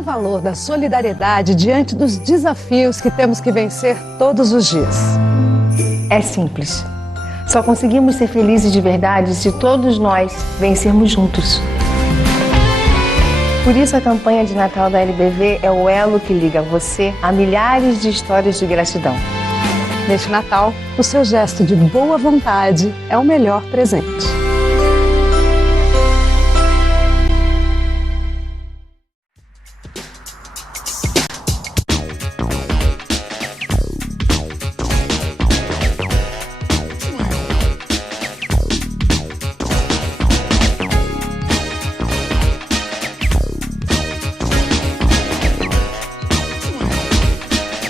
o valor da solidariedade diante dos desafios que temos que vencer todos os dias? É simples. Só conseguimos ser felizes de verdade se todos nós vencermos juntos. Por isso a campanha de Natal da LBV é o elo que liga você a milhares de histórias de gratidão. Neste Natal, o seu gesto de boa vontade é o melhor presente.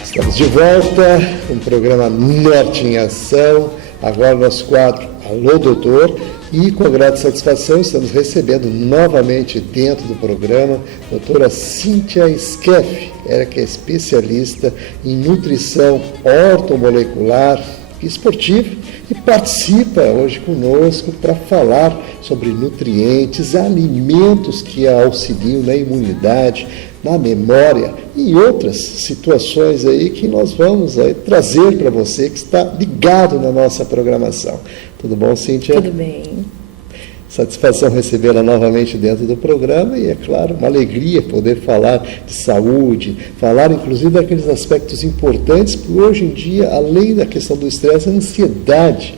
Estamos de volta com o programa Norte em Ação, agora nosso quadro Alô Doutor, e com grande satisfação estamos recebendo novamente dentro do programa a doutora Cíntia Skeff, ela que é especialista em nutrição ortomolecular e esportiva e participa hoje conosco para falar sobre nutrientes, alimentos que auxiliam na imunidade, na memória e outras situações aí que nós vamos aí trazer para você que está ligado na nossa programação. Tudo bom, Cíntia? Tudo bem. Satisfação recebê-la novamente dentro do programa e, é claro, uma alegria poder falar de saúde, falar inclusive daqueles aspectos importantes que hoje em dia, além da questão do estresse, a ansiedade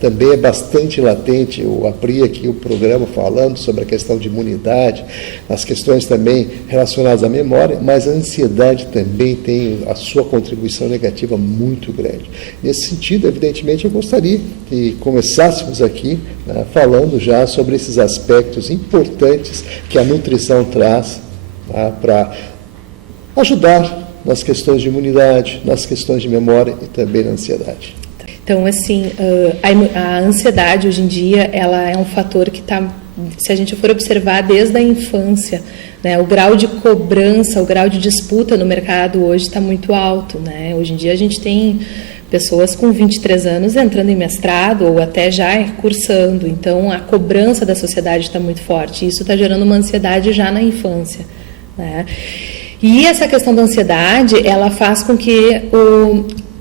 também é bastante latente. Eu abri aqui o programa falando sobre a questão de imunidade, as questões também relacionadas à memória, mas a ansiedade também tem a sua contribuição negativa muito grande. Nesse sentido, evidentemente, eu gostaria que começássemos aqui falando já sobre esses aspectos importantes que a nutrição traz para ajudar nas questões de imunidade, nas questões de memória e também na ansiedade. Então, assim, a ansiedade hoje em dia, ela é um fator que está, se a gente for observar desde a infância, né, o grau de cobrança, o grau de disputa no mercado hoje está muito alto, né? Hoje em dia a gente tem pessoas com 23 anos entrando em mestrado ou até já cursando, então a cobrança da sociedade está muito forte, e isso está gerando uma ansiedade já na infância, né? E essa questão da ansiedade, ela faz com que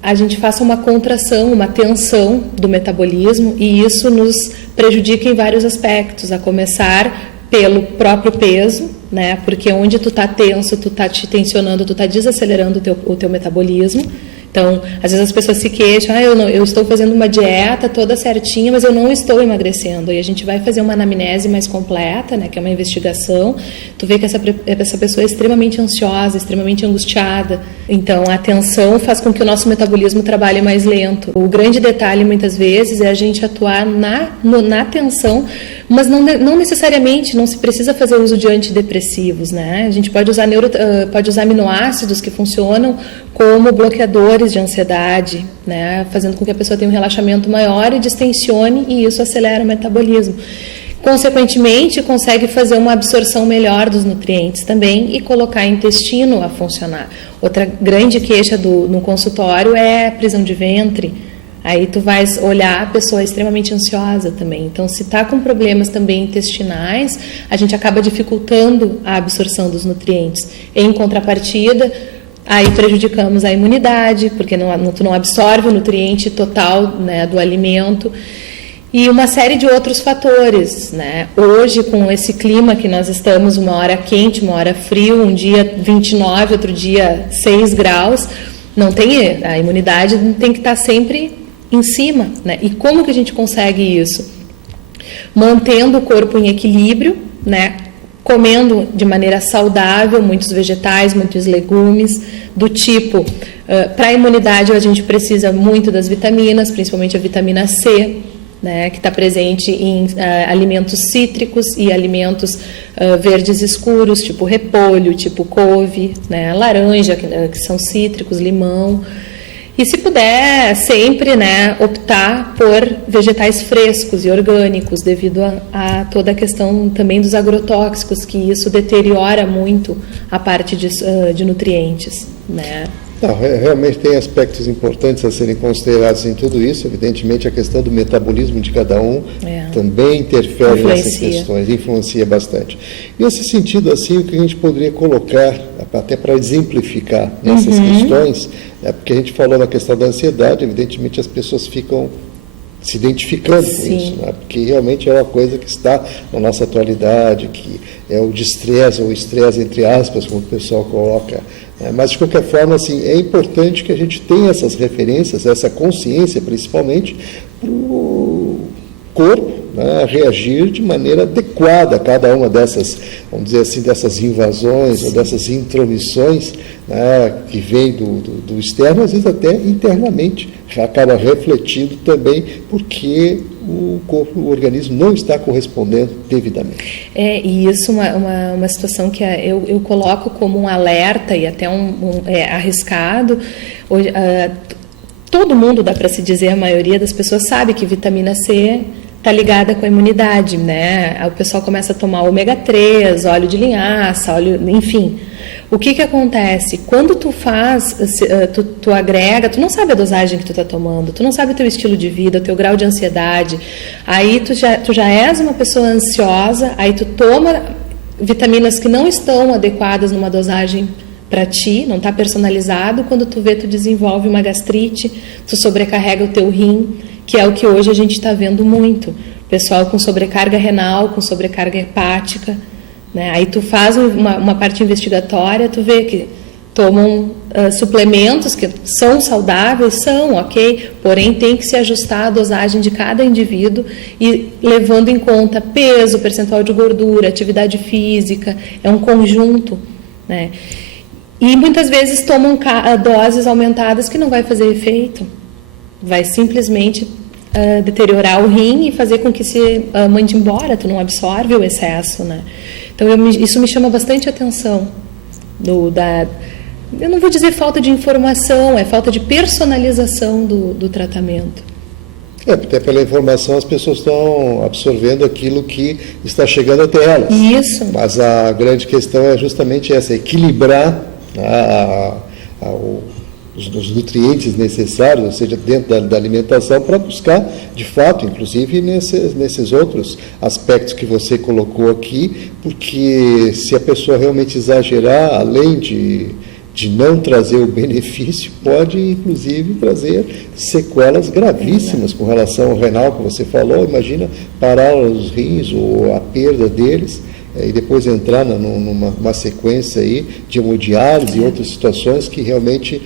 a gente faça uma contração, uma tensão do metabolismo, e isso nos prejudica em vários aspectos, a começar pelo próprio peso, né? Porque onde tu está tenso, tu está te tensionando, tu está desacelerando o teu metabolismo. Então, às vezes as pessoas se queixam, eu estou fazendo uma dieta toda certinha, mas eu não estou emagrecendo. E a gente vai fazer uma anamnese mais completa, né, que é uma investigação. Tu vê que essa pessoa é extremamente ansiosa, extremamente angustiada. Então, a tensão faz com que o nosso metabolismo trabalhe mais lento. O grande detalhe, muitas vezes, é a gente atuar na tensão, mas não necessariamente, não se precisa fazer uso de antidepressivos, né? A gente pode usar aminoácidos que funcionam como bloqueadores de ansiedade, né? Fazendo com que a pessoa tenha um relaxamento maior e distensione, e isso acelera o metabolismo. Consequentemente, consegue fazer uma absorção melhor dos nutrientes também e colocar o intestino a funcionar. Outra grande queixa no consultório é a prisão de ventre. Aí tu vais olhar, a pessoa é extremamente ansiosa também. Então, se está com problemas também intestinais, a gente acaba dificultando a absorção dos nutrientes. Em contrapartida, aí prejudicamos a imunidade, porque tu não absorve o nutriente total, né, do alimento. E uma série de outros fatores, né? Hoje, com esse clima que nós estamos, uma hora quente, uma hora frio, um dia 29, outro dia 6 graus, a imunidade tem que estar sempre em cima, né? E como que a gente consegue isso? Mantendo o corpo em equilíbrio, né? Comendo de maneira saudável, muitos vegetais, muitos legumes, do tipo, para a imunidade a gente precisa muito das vitaminas, principalmente a vitamina C, né, que está presente em alimentos cítricos e alimentos verdes escuros, tipo repolho, tipo couve, né, laranja, que são cítricos, limão. E se puder, sempre, né, optar por vegetais frescos e orgânicos, devido a toda a questão também dos agrotóxicos, que isso deteriora muito a parte de nutrientes, né? Não, realmente tem aspectos importantes a serem considerados em tudo isso. Evidentemente, a questão do metabolismo de cada um também interfere nessas questões, influencia bastante. E nesse sentido, assim, o que a gente poderia colocar, até para exemplificar nessas questões, porque a gente falou na questão da ansiedade, evidentemente as pessoas ficam se identificando com isso, né? Porque realmente é uma coisa que está na nossa atualidade, que é o de estresse, ou estresse entre aspas, como o pessoal coloca. Mas, de qualquer forma, assim, é importante que a gente tenha essas referências, essa consciência, principalmente, para o corpo, né, reagir de maneira adequada a cada uma dessas, vamos dizer assim, dessas invasões ou dessas intromissões, né, que vem do externo, às vezes até internamente, acaba refletindo também porque o corpo, o organismo não está correspondendo devidamente. E isso é uma situação que eu coloco como um alerta e até arriscado. Hoje, todo mundo, dá para se dizer, a maioria das pessoas sabe que vitamina C está ligada com a imunidade, né? O pessoal começa a tomar ômega 3, óleo de linhaça, enfim. O que acontece? Quando tu faz, tu agrega, tu não sabe a dosagem que tu está tomando, tu não sabe o teu estilo de vida, o teu grau de ansiedade, aí tu já és uma pessoa ansiosa, aí tu toma vitaminas que não estão adequadas numa dosagem para ti, não está personalizado, quando tu vê, tu desenvolve uma gastrite, tu sobrecarrega o teu rim, que é o que hoje a gente está vendo muito, pessoal com sobrecarga renal, com sobrecarga hepática, né? Aí tu faz uma parte investigatória, tu vê que tomam suplementos que são saudáveis, são, ok, porém tem que se ajustar a dosagem de cada indivíduo e levando em conta peso, percentual de gordura, atividade física, é um conjunto, né? E muitas vezes tomam doses aumentadas que não vai fazer efeito, vai simplesmente deteriorar o rim e fazer com que se mande embora, tu não absorve o excesso, né? Então isso me chama bastante atenção, eu não vou dizer falta de informação, é falta de personalização do tratamento. Até pela informação as pessoas estão absorvendo aquilo que está chegando até elas. Isso. Mas a grande questão é justamente essa, equilibrar os nutrientes necessários, ou seja, dentro da alimentação, para buscar, de fato, inclusive nesses outros aspectos que você colocou aqui, porque se a pessoa realmente exagerar, além de não trazer o benefício, pode, inclusive, trazer sequelas gravíssimas com relação ao renal, que você falou. Imagina parar os rins ou a perda deles, e depois entrar numa sequência aí de hemodiálise e outras situações que realmente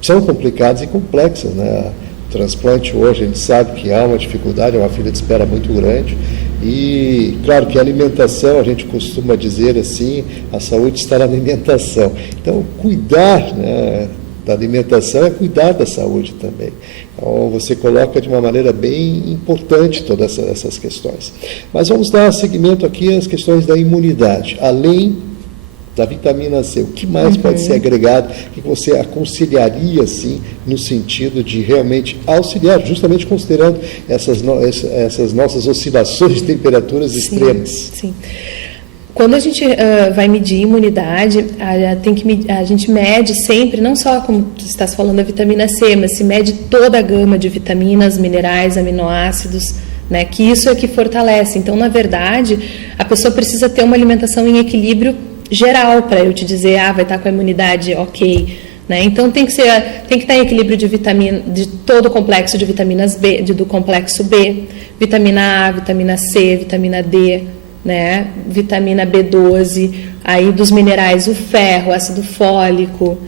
são complicadas e complexas, né? O transplante hoje, a gente sabe que há uma dificuldade, é uma fila de espera muito grande. E, claro que a alimentação, a gente costuma dizer assim, a saúde está na alimentação. Então, cuidar, né, da alimentação é cuidar da saúde também. Então, você coloca de uma maneira bem importante todas essas questões. Mas vamos dar seguimento aqui às questões da imunidade. Além da vitamina C, o que mais pode ser agregado, que você aconselharia, assim, no sentido de realmente auxiliar, justamente considerando essas nossas oscilações de temperaturas extremas? Sim. Quando a gente vai medir imunidade, a gente mede sempre, não só como tu estás falando, a vitamina C, mas se mede toda a gama de vitaminas, minerais, aminoácidos, né, que isso é que fortalece. Então, na verdade, a pessoa precisa ter uma alimentação em equilíbrio geral para eu te dizer, vai estar com a imunidade ok, né? Então tem que estar em equilíbrio de todo o complexo de vitaminas B, do complexo B, vitamina A, vitamina C, vitamina D, né? Vitamina B12, aí dos minerais o ferro, ácido fólico,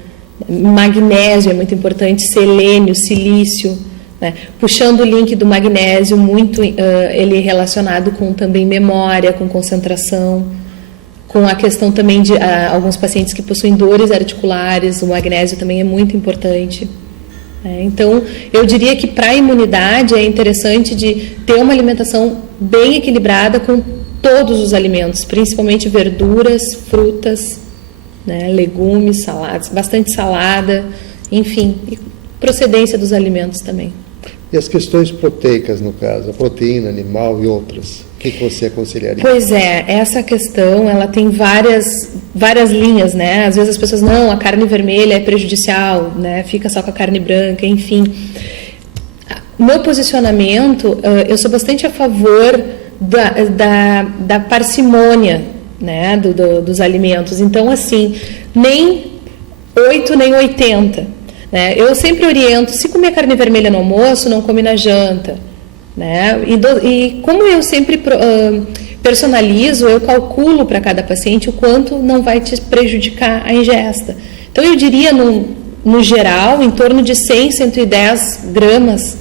magnésio é muito importante, selênio, silício, né? Puxando o link do magnésio, muito ele relacionado com também memória, com concentração, com a questão também de alguns pacientes que possuem dores articulares, o magnésio também é muito importante. Então, eu diria que para a imunidade é interessante de ter uma alimentação bem equilibrada com todos os alimentos, principalmente verduras, frutas, né, legumes, saladas, bastante salada, enfim, e procedência dos alimentos também. E as questões proteicas, no caso, a proteína animal e outras, o que você aconselharia? Pois é, essa questão, ela tem várias linhas, né? Às vezes as pessoas, não, a carne vermelha é prejudicial, né? Fica só com a carne branca, enfim. Meu posicionamento, eu sou bastante a favor da parcimônia, né? Dos alimentos. Então, assim, nem 8 nem 80. Né? Eu sempre oriento, se comer carne vermelha no almoço, não come na janta. Né? E como eu sempre personalizo, eu calculo para cada paciente o quanto não vai te prejudicar a ingesta. Então, eu diria, no geral, em torno de 100, 110 gramas.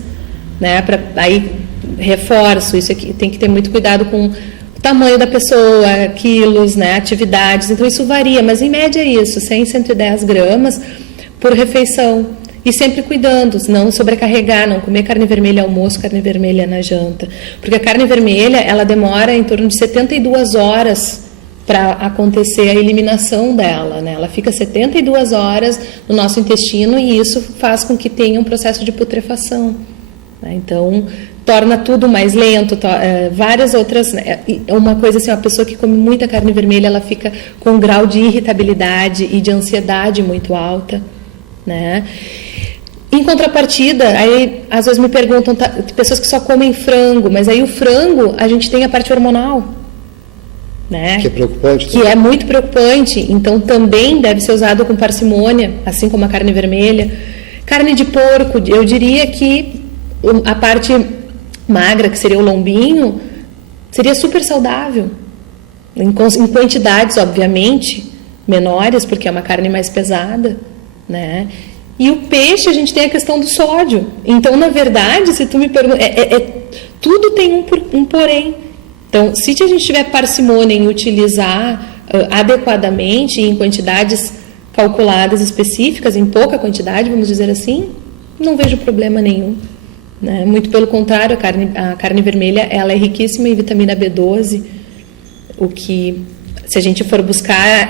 Né? Aí, reforço, isso aqui tem que ter muito cuidado com o tamanho da pessoa, quilos, né? Atividades. Então, isso varia, mas em média é isso, 100, 110 gramas por refeição, e sempre cuidando, não sobrecarregar, não comer carne vermelha ao almoço, carne vermelha na janta, porque a carne vermelha, ela demora em torno de 72 horas para acontecer a eliminação dela, né? Ela fica 72 horas no nosso intestino e isso faz com que tenha um processo de putrefação, né? Então, torna tudo mais lento, várias outras, né? Uma coisa assim, uma pessoa que come muita carne vermelha, ela fica com um grau de irritabilidade e de ansiedade muito alta, né? Em contrapartida, aí às vezes me perguntam, pessoas que só comem frango, mas aí o frango, a gente tem a parte hormonal, né? Que é preocupante. Que é muito preocupante, então também deve ser usado com parcimônia, assim como a carne vermelha. Carne de porco, eu diria que a parte magra, que seria o lombinho, seria super saudável, em quantidades, obviamente, menores, porque é uma carne mais pesada, né? E o peixe, a gente tem a questão do sódio. Então, na verdade, se tu me pergunta, tudo tem um porém. Então, se a gente tiver parcimônia em utilizar adequadamente, em quantidades calculadas específicas, em pouca quantidade, vamos dizer assim, não vejo problema nenhum, né? Muito pelo contrário, a carne vermelha, ela é riquíssima em vitamina B12, o que, se a gente for buscar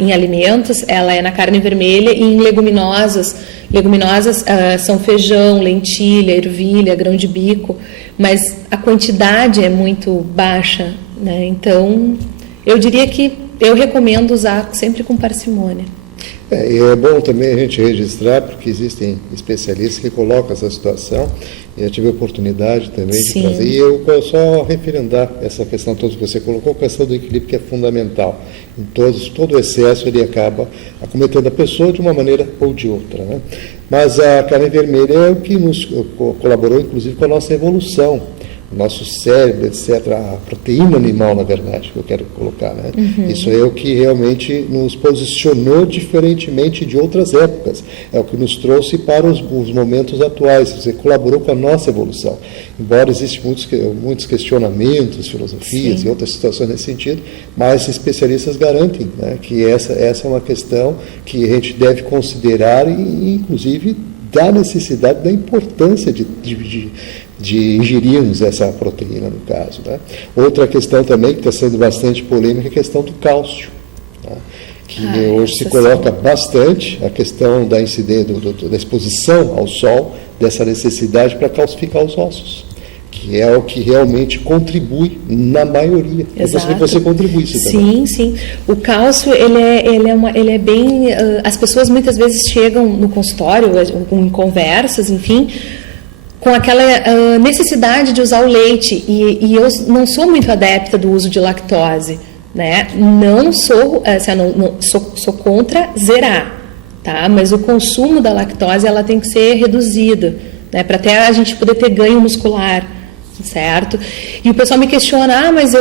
em alimentos, ela é na carne vermelha e em leguminosas. Leguminosas são feijão, lentilha, ervilha, grão de bico, mas a quantidade é muito baixa, né? Então, eu diria que eu recomendo usar sempre com parcimônia. E é bom também a gente registrar, porque existem especialistas que colocam essa situação, e eu tive a oportunidade também de trazer. E eu só referendar essa questão toda que você colocou, a questão do equilíbrio, que é fundamental. Em todo o excesso, ele acaba acometendo a pessoa de uma maneira ou de outra, né? Mas a carne vermelha é o que nos colaborou, inclusive, com a nossa evolução. O nosso cérebro, etc., a proteína animal, na verdade, que eu quero colocar, né? Uhum. Isso é o que realmente nos posicionou diferentemente de outras épocas. É o que nos trouxe para os momentos atuais. Você colaborou com a nossa evolução. Embora existam muitos questionamentos, filosofias e outras situações nesse sentido, mas especialistas garantem, né, que essa é uma questão que a gente deve considerar e inclusive, da necessidade, da importância de ingerirmos essa proteína, no caso, né? Outra questão também que está sendo bastante polêmica é a questão do cálcio, né? Que hoje se coloca bastante a questão da incidência, da exposição ao sol, dessa necessidade para calcificar os ossos, que é o que realmente contribui na maioria. Exato. Você contribui isso também. Sim. O cálcio, ele é bem... As pessoas muitas vezes chegam no consultório, em conversas, enfim, com aquela necessidade de usar o leite, e eu não sou muito adepta do uso de lactose, né? Não sou, sou contra zerar, tá? Mas o consumo da lactose, ela tem que ser reduzida, né? Para até a gente poder ter ganho muscular, certo? E o pessoal me questiona, mas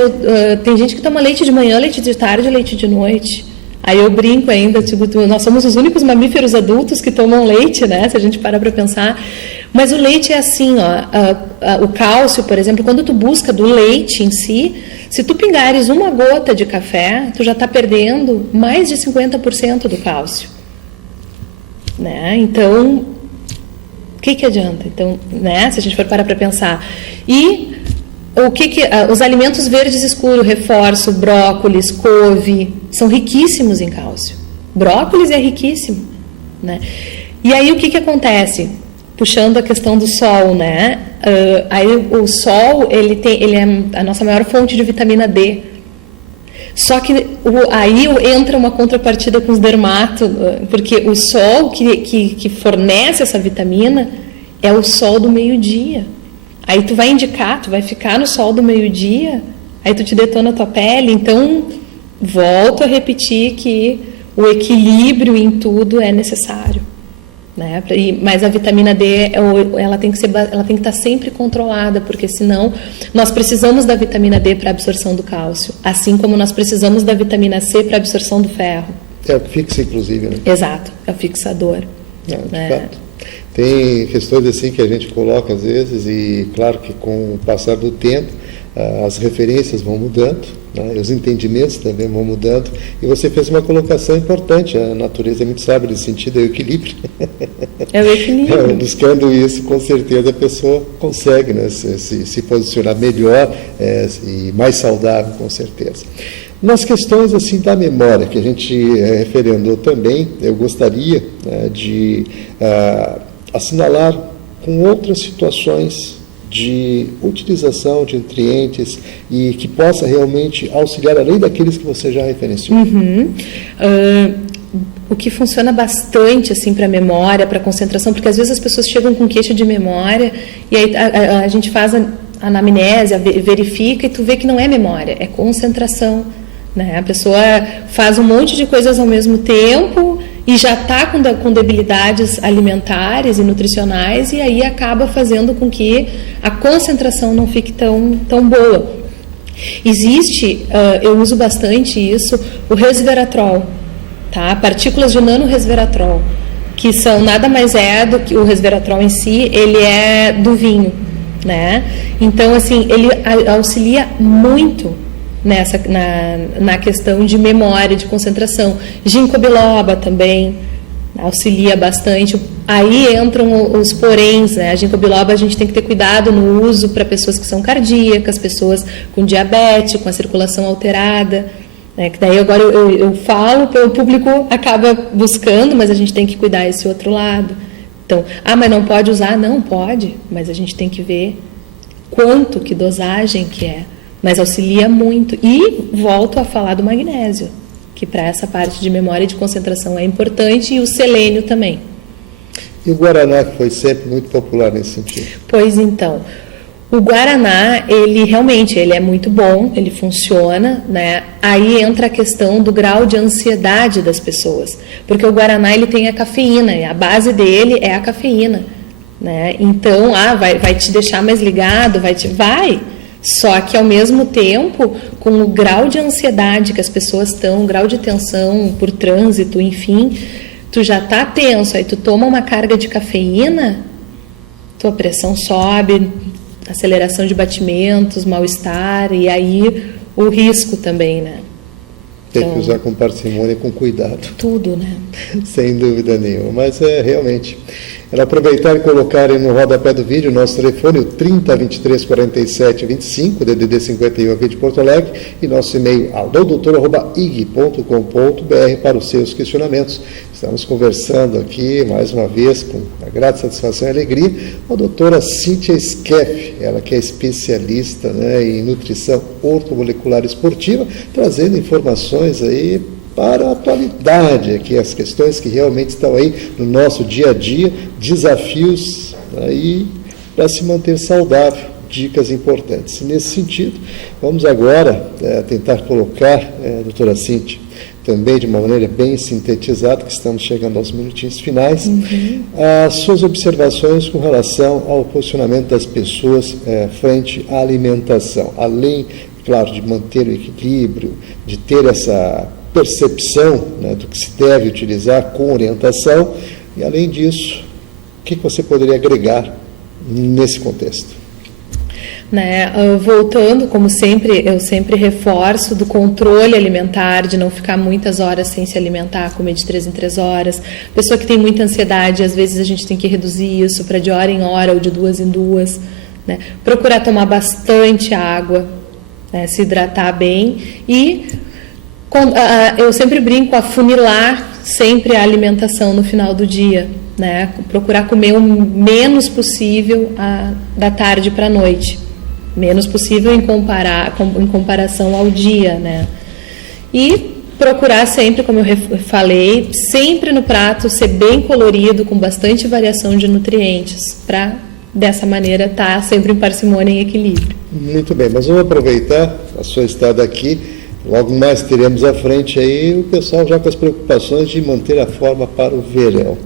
tem gente que toma leite de manhã, leite de tarde, leite de noite. Aí eu brinco ainda, tipo, nós somos os únicos mamíferos adultos que tomam leite, né? Se a gente parar para pensar. Mas o leite é assim, ó, o cálcio, por exemplo, quando tu busca do leite em si, se tu pingares uma gota de café, tu já está perdendo mais de 50% do cálcio, né? Então, o que adianta? Então, né? Se a gente for parar para pensar. E os alimentos verdes escuros, reforço, brócolis, couve, são riquíssimos em cálcio. Brócolis é riquíssimo, né? E aí o que acontece? puxando a questão do sol, né? Aí o sol, ele é a nossa maior fonte de vitamina D. Só que aí entra uma contrapartida com os dermatos, porque o sol que fornece essa vitamina é o sol do meio-dia. Aí tu vai indicar, tu vai ficar no sol do meio-dia, aí tu te detona a tua pele. Então, volto a repetir que o equilíbrio em tudo é necessário. Né? Mas a vitamina D ela tem que estar sempre controlada, porque senão nós precisamos da vitamina D para a absorção do cálcio, assim como nós precisamos da vitamina C para a absorção do ferro. É o que fixa, inclusive, né? Exato, é o fixador. De fato. Tem questões assim que a gente coloca às vezes e claro que com o passar do tempo as referências vão mudando, né? Os entendimentos também vão mudando, e você fez uma colocação importante, a natureza é muito sábia nesse sentido, é o equilíbrio. É o equilíbrio. Buscando isso, com certeza a pessoa consegue, né, se posicionar melhor e mais saudável, com certeza. Nas questões assim da memória, que a gente referendou também, eu gostaria de assinalar com outras situações de utilização de nutrientes e que possa realmente auxiliar, além daqueles que você já referenciou. O que funciona bastante assim para memória, para concentração, porque às vezes as pessoas chegam com queixa de memória e aí a gente faz a anamnese, verifica e tu vê que não é memória, é concentração. Né? A pessoa faz um monte de coisas ao mesmo tempo e já está com debilidades alimentares e nutricionais, e aí acaba fazendo com que a concentração não fique tão boa. Existe, eu uso bastante isso, o resveratrol, tá? Partículas de nano-resveratrol, que são nada mais do que o resveratrol em si, ele é do vinho, né? Então, assim, ele auxilia muito na questão de memória, de concentração. Ginkgo biloba também auxilia bastante. Aí entram os poréns, né? A ginkgo biloba a gente tem que ter cuidado no uso para pessoas que são cardíacas, pessoas com diabetes, com a circulação alterada, né? Que daí agora eu falo, o público acaba buscando, mas a gente tem que cuidar esse outro lado. Então, mas não pode usar? Não pode, mas a gente tem que ver quanto, que dosagem que é. Mas auxilia muito. E volto a falar do magnésio, que para essa parte de memória e de concentração é importante, e o selênio também. E o Guaraná, que foi sempre muito popular nesse sentido? Pois então, o Guaraná, ele realmente é muito bom, ele funciona, né? Aí entra a questão do grau de ansiedade das pessoas, porque o Guaraná ele tem a cafeína, e a base dele é a cafeína, né? Então, vai te deixar mais ligado, vai. Só que, ao mesmo tempo, com o grau de ansiedade que as pessoas estão, o grau de tensão por trânsito, enfim, tu já está tenso, aí tu toma uma carga de cafeína, tua pressão sobe, aceleração de batimentos, mal-estar, e aí o risco também, né? Tem que usar com parcimônia e com cuidado. Tudo, né? Sem dúvida nenhuma, mas realmente... Era aproveitar e colocar no rodapé do vídeo o nosso telefone, o 30 23 47 25, DDD 51 aqui de Porto Alegre, e nosso e-mail alodoutor@ig.com.br para os seus questionamentos. Estamos conversando aqui, mais uma vez, com a grata satisfação e alegria, a doutora Cíntia Skeff, ela que é especialista, né, em nutrição ortomolecular esportiva, trazendo informações aí para a atualidade, aqui as questões que realmente estão aí no nosso dia a dia, desafios aí para se manter saudável, dicas importantes. Nesse sentido, vamos agora tentar colocar, doutora Cíntia, também de uma maneira bem sintetizada, que estamos chegando aos minutinhos finais, as suas observações com relação ao posicionamento das pessoas frente à alimentação, além, claro, de manter o equilíbrio, de ter essa percepção, né, do que se deve utilizar com orientação, e além disso, o que você poderia agregar nesse contexto? Né, voltando, como sempre, eu sempre reforço do controle alimentar, de não ficar muitas horas sem se alimentar, comer de 3 em 3 horas. Pessoa que tem muita ansiedade, às vezes a gente tem que reduzir isso para de hora em hora ou de 2 em 2. Né? Procurar tomar bastante água, né, se hidratar bem e Eu sempre brinco afunilar sempre a alimentação no final do dia, né? Procurar comer o menos possível da tarde para a noite, menos possível em comparação ao dia, né? E procurar sempre, como eu falei, sempre no prato ser bem colorido, com bastante variação de nutrientes, para dessa maneira estar sempre em parcimônia e em equilíbrio. Muito bem, mas vamos aproveitar a sua estada aqui. Logo mais teremos à frente aí o pessoal já com as preocupações de manter a forma para o verão.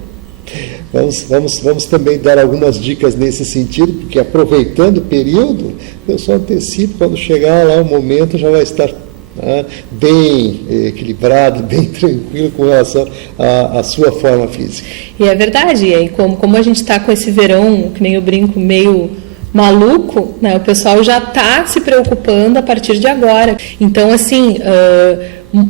Vamos também dar algumas dicas nesse sentido, porque aproveitando o período, o pessoal antecipa, quando chegar lá o momento já vai estar bem equilibrado, bem tranquilo com relação à sua forma física. E é verdade, e aí como a gente está com esse verão, que nem eu brinco, meio maluco, né, o pessoal já está se preocupando a partir de agora. Então, assim,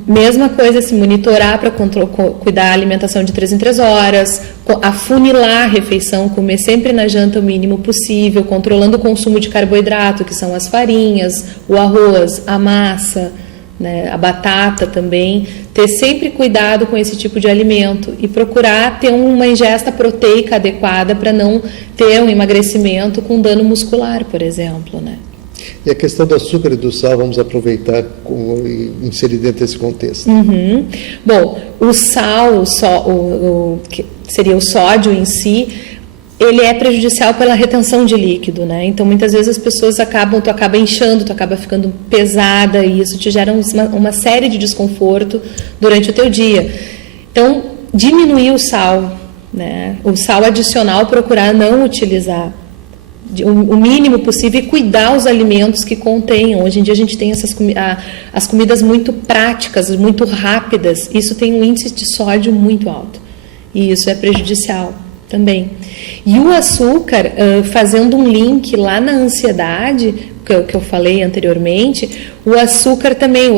mesma coisa, se monitorar para cuidar da alimentação de 3 em 3 horas, afunilar a refeição, comer sempre na janta o mínimo possível, controlando o consumo de carboidrato, que são as farinhas, o arroz, a massa, né, a batata também, ter sempre cuidado com esse tipo de alimento e procurar ter uma ingesta proteica adequada para não ter um emagrecimento com dano muscular, por exemplo, né? E a questão do açúcar e do sal, vamos aproveitar e inserir dentro desse contexto. Uhum. Bom, o sal, que seria o sódio em si, ele é prejudicial pela retenção de líquido, né? Então, muitas vezes as pessoas tu acaba inchando, tu acaba ficando pesada e isso te gera uma série de desconforto durante o teu dia. Então, diminuir o sal, né? O sal adicional, procurar não utilizar o mínimo possível e cuidar os alimentos que contenham. Hoje em dia a gente tem as comidas muito práticas, muito rápidas. Isso tem um índice de sódio muito alto e isso é prejudicial também. E o açúcar, fazendo um link lá na ansiedade, que eu falei anteriormente, o açúcar também,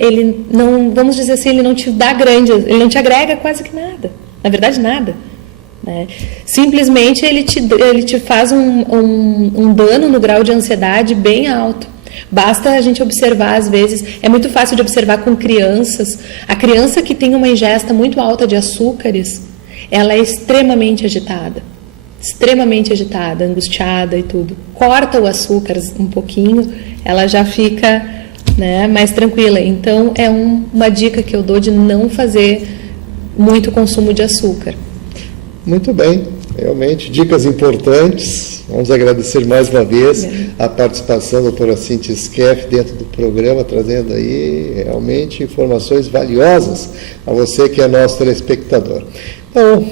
ele não, vamos dizer assim, ele não te dá ele não te agrega quase que nada, na verdade nada, né? Simplesmente ele te faz um dano no grau de ansiedade bem alto. Basta a gente observar, às vezes, é muito fácil de observar com crianças, a criança que tem uma ingesta muito alta de açúcares, ela é extremamente agitada, angustiada e tudo. Corta o açúcar um pouquinho, ela já fica, né, mais tranquila. Então, é uma dica que eu dou de não fazer muito consumo de açúcar. Muito bem, realmente, dicas importantes. Vamos agradecer mais uma vez a participação da doutora Cíntia Skeff dentro do programa, trazendo aí realmente informações valiosas a você que é nosso telespectador. Então,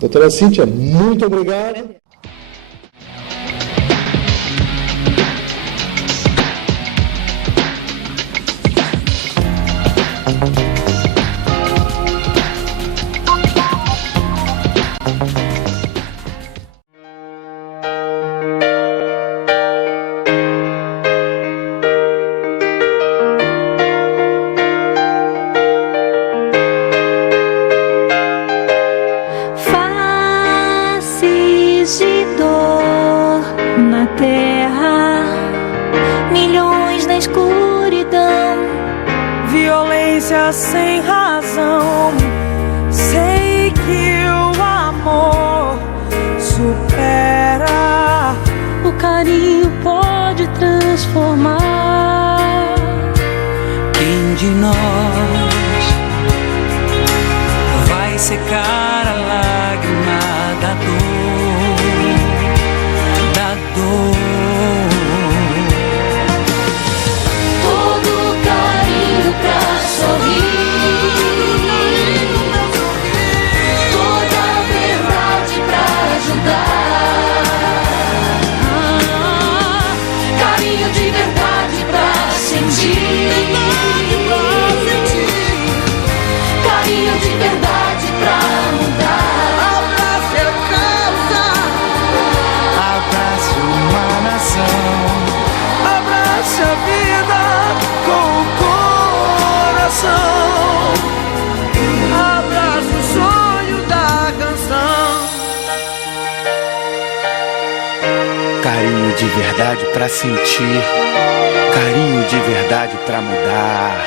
doutora Cíntia, muito obrigado. Sem razão, sei que o amor supera. O carinho pode transformar. Quem de nós vai secar a lágrima da dor? Carinho de verdade pra sentir, carinho de verdade pra mudar.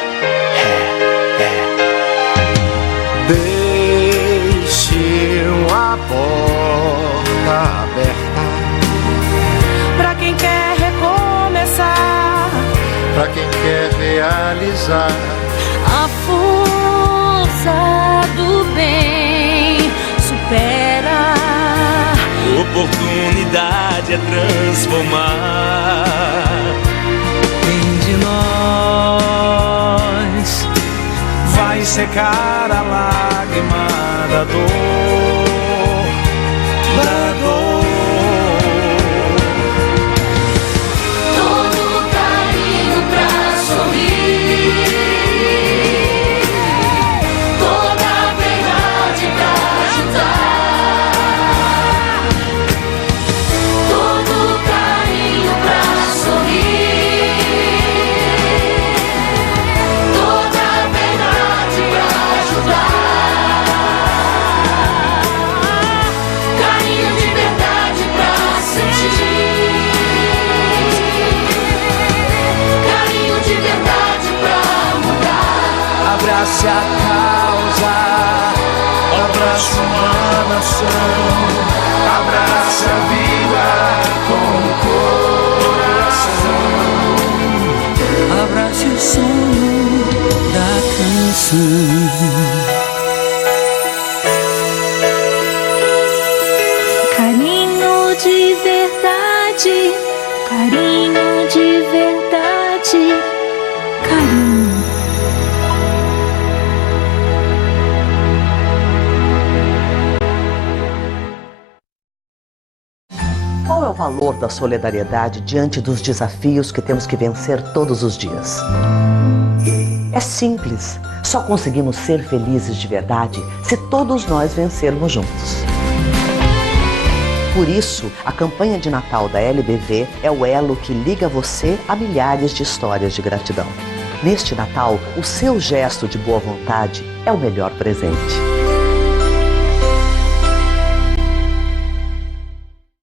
realizar. A força do bem supera. Oportunidade é transformar. Quem de nós Vai secar a lágrima da dor, da dor. todo carinho pra sorrir, toda a verdade pra ajudar, todo carinho pra sorrir, toda a verdade pra ajudar, carinho de verdade pra sentir, carinho de verdade pra mudar. Abrace a causa, abrace uma nação, abrace a vida com o coração. Abrace o sonho da canção. Carinho de verdade, carinho de verdade, carinho. Qual é o valor da solidariedade diante dos desafios que temos que vencer todos os dias? É simples. Só conseguimos ser felizes de verdade se todos nós vencermos juntos. Por isso, a campanha de Natal da LBV é o elo que liga você a milhares de histórias de gratidão. Neste Natal, o seu gesto de boa vontade é o melhor presente.